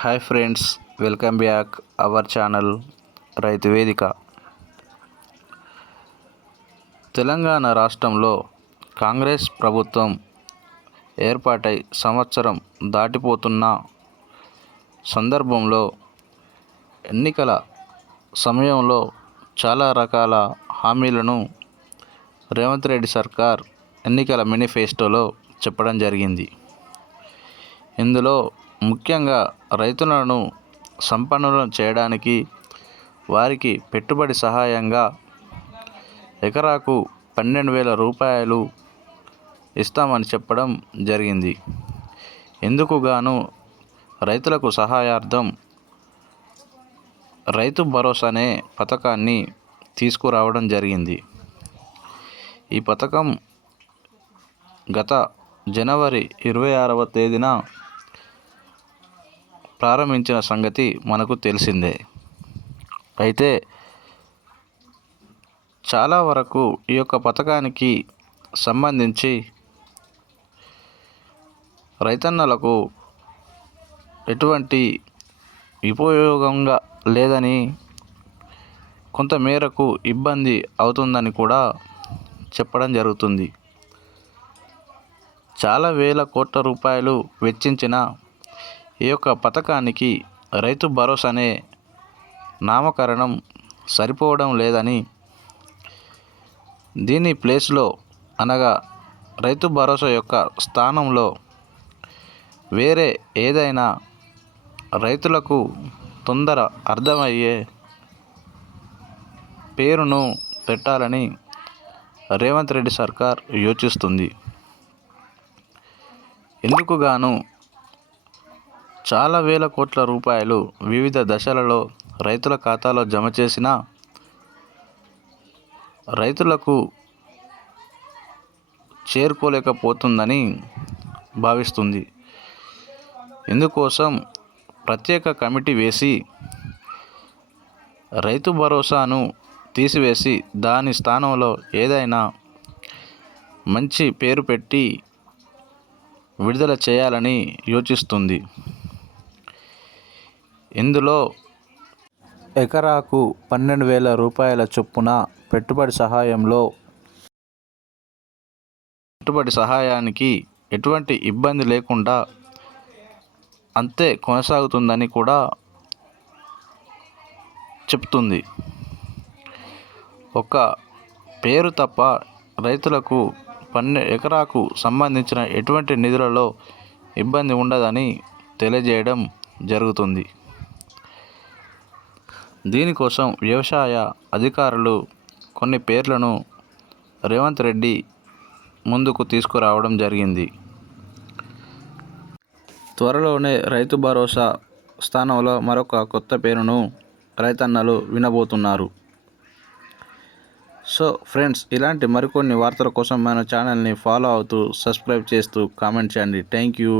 Hi friends welcome back our channel రైతు వేదిక. తెలంగాణ రాష్ట్రంలో కాంగ్రెస్ ప్రభుత్వం ఏర్పాటై సంవత్సరం దాటిపోతున్న సందర్భంలో ఎన్నికల సమయంలో చాలా రకాల హామీలను రేవంత్ రెడ్డి సర్కార్ ఎన్నికల మేనిఫెస్టోలో చెప్పడం జరిగింది. ఇందులో ముఖ్యంగా రైతులను సంపన్నులను చేయడానికి వారికి పెట్టుబడి సహాయంగా ఎకరాకు పన్నెండు వేల రూపాయలు ఇస్తామని చెప్పడం జరిగింది. ఇందుకు గాను? రైతులకు సహాయార్థం రైతు భరోసా అనే పథకాన్ని తీసుకురావడం జరిగింది. ఈ పథకం గత జనవరి ఇరవై ఆరవ తేదీన ప్రారంభించిన సంగతి మనకు తెలిసిందే. అయితే చాలా వరకు ఈ యొక్క పథకానికి సంబంధించి రైతన్నలకు ఎటువంటి ఉపయోగంగా లేదని కొంతమేరకు ఇబ్బంది అవుతుందని కూడా చెప్పడం జరుగుతుంది. చాలా వేల కోట్ల రూపాయలు వెచ్చించిన ఈ యొక్క పథకానికి రైతు భరోసా అనే నామకరణం సరిపోవడం లేదని దీని ప్లేస్లో అనగా రైతు భరోసా యొక్క స్థానంలో వేరే ఏదైనా రైతులకు తొందర అర్థమయ్యే పేరును పెట్టాలని రేవంత్ రెడ్డి సర్కార్ యోచిస్తుంది. ఎందుకు గాను చాలా వేల కోట్ల రూపాయలు వివిధ దశలలో రైతుల ఖాతాలో జమ చేసిన రైతులకు చేరుకోలేకపోతుందని భావిస్తుంది. ఇందుకోసం ప్రత్యేక కమిటీ వేసి రైతు భరోసాను తీసివేసి దాని స్థానంలో ఏదైనా మంచి పేరు పెట్టి విడుదల చేయాలని యోచిస్తుంది. ఇందులో ఎకరాకు పన్నెండు వేల రూపాయల చొప్పున పెట్టుబడి సహాయంలో పెట్టుబడి సహాయానికి ఎటువంటి ఇబ్బంది లేకుండా అంతే కొనసాగుతుందని కూడా చెప్తుంది. ఒక పేరు తప్ప రైతులకు పన్నె ఎకరాకు సంబంధించిన ఎటువంటి నిధులలో ఇబ్బంది ఉండదని తెలియజేయడం జరుగుతుంది. దీనికోసం వ్యవసాయ అధికారులు కొన్ని పేర్లను రేవంత్ రెడ్డి ముందుకు తీసుకురావడం జరిగింది. త్వరలోనే రైతు భరోసా స్థానంలో మరొక కొత్త పేరును రైతన్నలు వినబోతున్నారు. సో ఫ్రెండ్స్ ఇలాంటి మరికొన్ని వార్తల కోసం మన ఛానల్ని ఫాలో అవుతూ సబ్స్క్రైబ్ చేస్తూ కామెంట్ చేయండి. Thank you